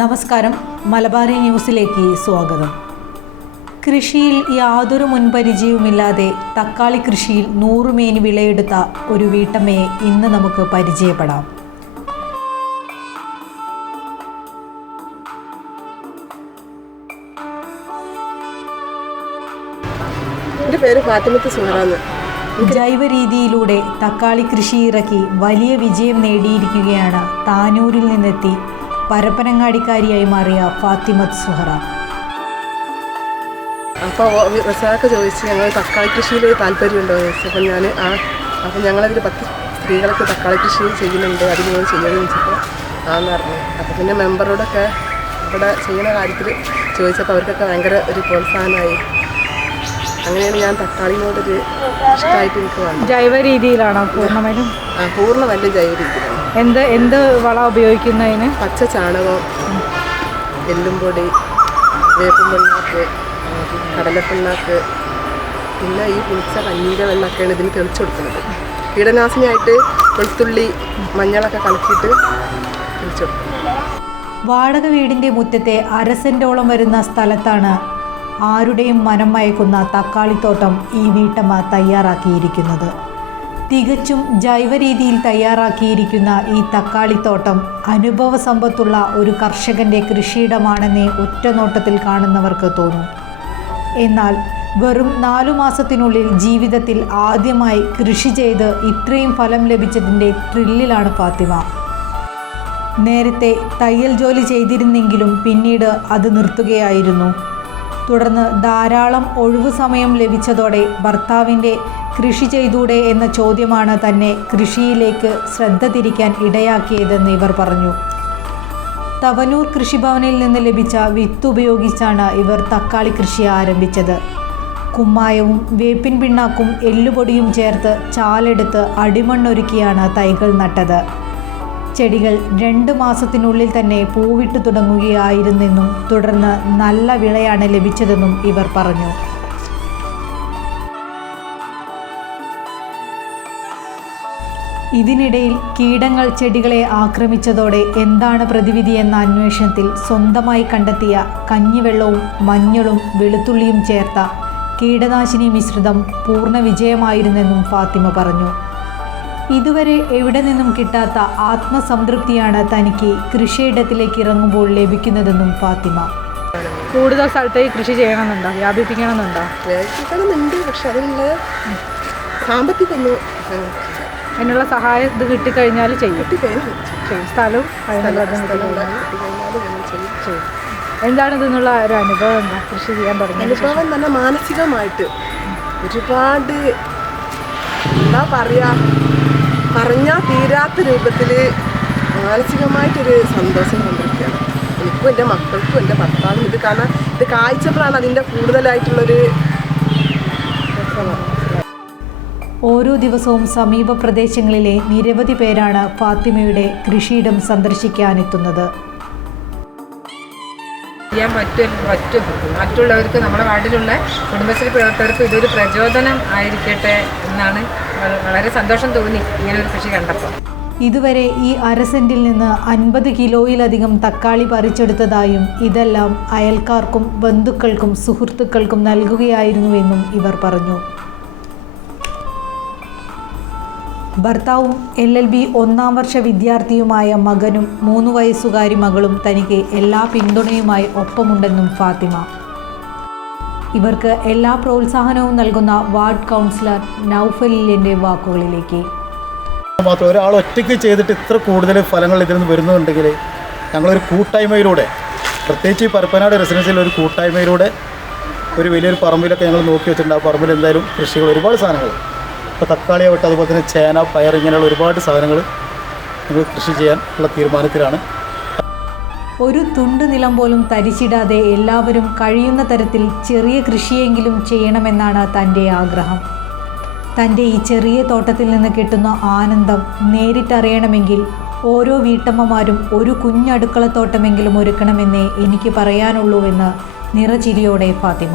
നമസ്കാരം. മലബാറി ന്യൂസിലേക്ക് സ്വാഗതം. കൃഷിയിൽ യാതൊരു മുൻപരിചയവുമില്ലാതെ തക്കാളി കൃഷിയിൽ നൂറുമേനി വിളയെടുത്ത ഒരു വീട്ടമ്മയെ ഇന്ന് നമുക്ക് പരിചയപ്പെടാം. എന്റെ പേര് ഫാത്തിമത്ത് സുഹറാന്ന് ജൈവ രീതിയിലൂടെ തക്കാളി കൃഷി ഇറക്കി വലിയ വിജയം നേടിയിരിക്കുകയാണ് താനൂരിൽ നിന്നെത്തി പരപ്പനങ്ങാടിക്കാരിയായി മാറിയ ഫാത്തിമത്ത് സുഹറ. അപ്പോൾ റസാക്ക് ചോദിച്ച് ഞങ്ങൾ തക്കാളി കൃഷിയിൽ താല്പര്യമുണ്ടോ എന്ന് ചോദിച്ചു അപ്പോൾ ഞാൻ ആ അപ്പം ഞങ്ങളതിൽ പത്ത് സ്ത്രീകളൊക്കെ തക്കാളി കൃഷി ചെയ്യുന്നുണ്ട് അത് ഞാൻ ചെയ്യുമെന്ന് വെച്ചപ്പോൾ ആന്ന് പറഞ്ഞു. അപ്പോൾ പിന്നെ മെമ്പറോടൊക്കെ ഇവിടെ ചെയ്യുന്ന കാര്യത്തിൽ ചോദിച്ചപ്പോൾ അവർക്കൊക്കെ ഭയങ്കര ഒരു പ്രോത്സാഹനമായി. അങ്ങനെയാണ് ഞാൻ തക്കാളിനോടൊരു ഇഷ്ടമായിട്ട് എനിക്ക് വന്നത് ജൈവ രീതിയിലാണോ പൂർണമായിട്ടും? ആ പൂർണമായിട്ടും ജൈവ രീതിയിലാണ്. എന്ത് എന്ത് വള ഉപയോഗിക്കുന്നതിന്? പച്ച ചാണകം എല്ലും പൊടി കടലപ്പിള്ളാക്ക് കടലപ്പിണ്ണാക്ക് പിന്നെ ഈ പുളിച്ച കഞ്ഞീന്റെ വെള്ളമൊക്കെയാണ് ഇതിന് തെളിച്ചു കൊടുക്കുന്നത്. കീടനാശിനിയായിട്ട് വെളുത്തുള്ളി മഞ്ഞളൊക്കെ കലക്കിയിട്ട് തെളിച്ചു കൊടുക്കും. വാടക വീടിന്റെ മുറ്റത്തെ അരസെന്റോളം വരുന്ന സ്ഥലത്താണ് ആരുടെയും മനം മയക്കുന്ന തക്കാളിത്തോട്ടം ഈ വീട്ടമ്മ തയ്യാറാക്കിയിരിക്കുന്നത്. തികച്ചും ജൈവ രീതിയിൽ തയ്യാറാക്കിയിരിക്കുന്ന ഈ തക്കാളിത്തോട്ടം അനുഭവ സമ്പത്തുള്ള ഒരു കർഷകന്റെ കൃഷിയിടമാണെന്നേ ഒറ്റനോട്ടത്തിൽ കാണുന്നവർക്ക് തോന്നും. എന്നാൽ വെറും നാലു മാസത്തിനുള്ളിൽ ജീവിതത്തിൽ ആദ്യമായി കൃഷി ചെയ്ത് ഇത്രയും ഫലം ലഭിച്ചതിന്റെ ത്രില്ലിലാണ് ഫാത്തിമ. നേരത്തെ തയ്യൽ ജോലി ചെയ്തിരുന്നെങ്കിലും പിന്നീട് അത് നിർത്തുകയായിരുന്നു. തുടർന്ന് ധാരാളം ഒഴിവു സമയം ലഭിച്ചതോടെ ഭർത്താവിന്റെ കൃഷി ചെയ്തൂടെ എന്ന ചോദ്യമാണ് തന്നെ കൃഷിയിലേക്ക് ശ്രദ്ധ തിരിക്കാൻ ഇടയാക്കിയതെന്ന് ഇവർ പറഞ്ഞു. തവനൂർ കൃഷിഭവനിൽ നിന്ന് ലഭിച്ച വിത്ത് ഉപയോഗിച്ചാണ് ഇവർ തക്കാളി കൃഷി ആരംഭിച്ചത്. കുമ്മായവും വേപ്പിൻ പിണ്ണാക്കും എല്ലുപൊടിയും ചേർത്ത് ചാലെടുത്ത് അടിമണ്ണൊരുക്കിയാണ് തൈകൾ നട്ടത്. ചെടികൾ രണ്ട് മാസത്തിനുള്ളിൽ തന്നെ പൂവിട്ടു തുടങ്ങുകയായിരുന്നെന്നും തുടർന്ന് നല്ല വിളയാണ് ലഭിച്ചതെന്നും ഇവർ പറഞ്ഞു. ഇതിനിടയിൽ കീടങ്ങൾ ചെടികളെ ആക്രമിച്ചതോടെ എന്താണ് പ്രതിവിധി എന്ന അന്വേഷണത്തിൽ സ്വന്തമായി കണ്ടെത്തിയ കഞ്ഞിവെള്ളവും മഞ്ഞളും വെളുത്തുള്ളിയും ചേർത്ത കീടനാശിനി മിശ്രിതം പൂർണ വിജയമായിരുന്നെന്നും ഫാത്തിമ പറഞ്ഞു. ഇതുവരെ എവിടെ നിന്നും കിട്ടാത്ത ആത്മസംതൃപ്തിയാണ് തനിക്ക് കൃഷിയിടത്തിലേക്ക് ഇറങ്ങുമ്പോൾ ലഭിക്കുന്നതെന്നും ഫാത്തിമ. കൂടുതൽ സ്ഥലത്തേക്ക് കൃഷി ചെയ്യണമെന്നുണ്ടോ? വ്യാപിപ്പിക്കണമെന്നുണ്ടോ? പക്ഷെ അതിനുള്ള സാമ്പത്തികമൊന്നും അതിനുള്ള സഹായം ഇത് കിട്ടിക്കഴിഞ്ഞാൽ ചെയ്യും. സ്ഥലവും അതിനുള്ള ചെയ്യും. എന്താണ് ഇതിനുള്ള ഒരു അനുഭവം എന്താ? കൃഷി ചെയ്യാൻ തുടങ്ങി അനുഭവം തന്നെ മാനസികമായിട്ട് ഒരുപാട് എന്താ പറയാ പറഞ്ഞാൽ തീരാത്ത രൂപത്തിൽ മാനസികമായിട്ടൊരു സന്തോഷം കൊണ്ടിരിക്കുകയാണ്. എനിക്കും എന്റെ മക്കൾക്കും എന്റെ ഭർത്താവിനും ഇത് കാരണം ഇത് കാഴ്ചപ്പോഴാണ് അതിന്റെ കൂടുതലായിട്ടുള്ളൊരു രസം. ഓരോ ദിവസവും സമീപ പ്രദേശങ്ങളിലെ നിരവധി പേരാണ് ഫാത്തിമയുടെ കൃഷിയിടം സന്ദർശിക്കാനെത്തുന്നത്. ചെയ്യാൻ പറ്റും പറ്റും മറ്റുള്ളവർക്ക് നമ്മുടെ വാർഡിലുള്ള കുടുംബശ്രീ പ്രവർത്തകർക്ക് ഇതൊരു പ്രചോദനം ആയിരിക്കട്ടെ എന്നാണ് വളരെ സന്തോഷം തോന്നി ഇങ്ങനെ ഒരു കൃഷി കണ്ടപ്പോൾ. ഇതുവരെ ഈ അരസെന്റിൽ നിന്ന് അൻപത് കിലോയിലധികം തക്കാളി പറിച്ചെടുത്തതായും ഇതെല്ലാം അയൽക്കാർക്കും ബന്ധുക്കൾക്കും സുഹൃത്തുക്കൾക്കും നൽകുകയായിരുന്നുവെന്നും ഇവർ പറഞ്ഞു. ഭർത്താവും എൽ എൽ ബി ഒന്നാം വർഷ വിദ്യാർത്ഥിയുമായ മകനും മൂന്ന് വയസ്സുകാരി മകളും തനിക്ക് എല്ലാ പിന്തുണയുമായി ഒപ്പമുണ്ടെന്നും ഫാത്തിമ. ഇവർക്ക് എല്ലാ പ്രോത്സാഹനവും നൽകുന്ന വാർഡ് കൗൺസിലർ നൌഫലിന്റെ വാക്കുകളിലേക്ക്. മാത്രം ഒരാൾ ഒറ്റയ്ക്ക് ചെയ്തിട്ട് ഇത്ര കൂടുതൽ ഫലങ്ങൾ ഇതിൽ നിന്ന് വരുന്നുണ്ടെങ്കിൽ ഞങ്ങളൊരു കൂട്ടായ്മയിലൂടെ പ്രത്യേകിച്ച് ഈ പരപ്പനാട് റെസിഡൻസിൽ ഒരു കൂട്ടായ്മയിലൂടെ ഒരു വലിയൊരു പറമ്പിലൊക്കെ ഞങ്ങൾ നോക്കി വെച്ചിട്ടുണ്ട്. ആ പറമ്പിൽ എന്തായാലും കൃഷികൾ ഒരുപാട് സാധനങ്ങൾ ഇപ്പോൾ തക്കാളി ആവട്ടെ അതുപോലെ തന്നെ ചേന പയർ ഇങ്ങനെയുള്ള ഒരുപാട് സാധനങ്ങൾ ഞങ്ങൾ കൃഷി ചെയ്യാൻ ഉള്ള തീരുമാനത്തിലാണ്. ഒരു തുണ്ട് നിലം പോലും തരിച്ചിടാതെ എല്ലാവരും കഴിയുന്ന തരത്തിൽ ചെറിയ കൃഷിയെങ്കിലും ചെയ്യണമെന്നാണ് തന്റെ ആഗ്രഹം. തന്റെ ഈ ചെറിയ തോട്ടത്തിൽ നിന്ന് കിട്ടുന്ന ആനന്ദം നേരിട്ടറിയണമെങ്കിൽ ഓരോ വീട്ടമ്മമാരും ഒരു കുഞ്ഞടുക്കളത്തോട്ടമെങ്കിലും ഒരുക്കണമെന്നേ എനിക്ക് പറയാനുള്ളൂവെന്ന് നിറചിരിയോടെ ഫാത്തിമ.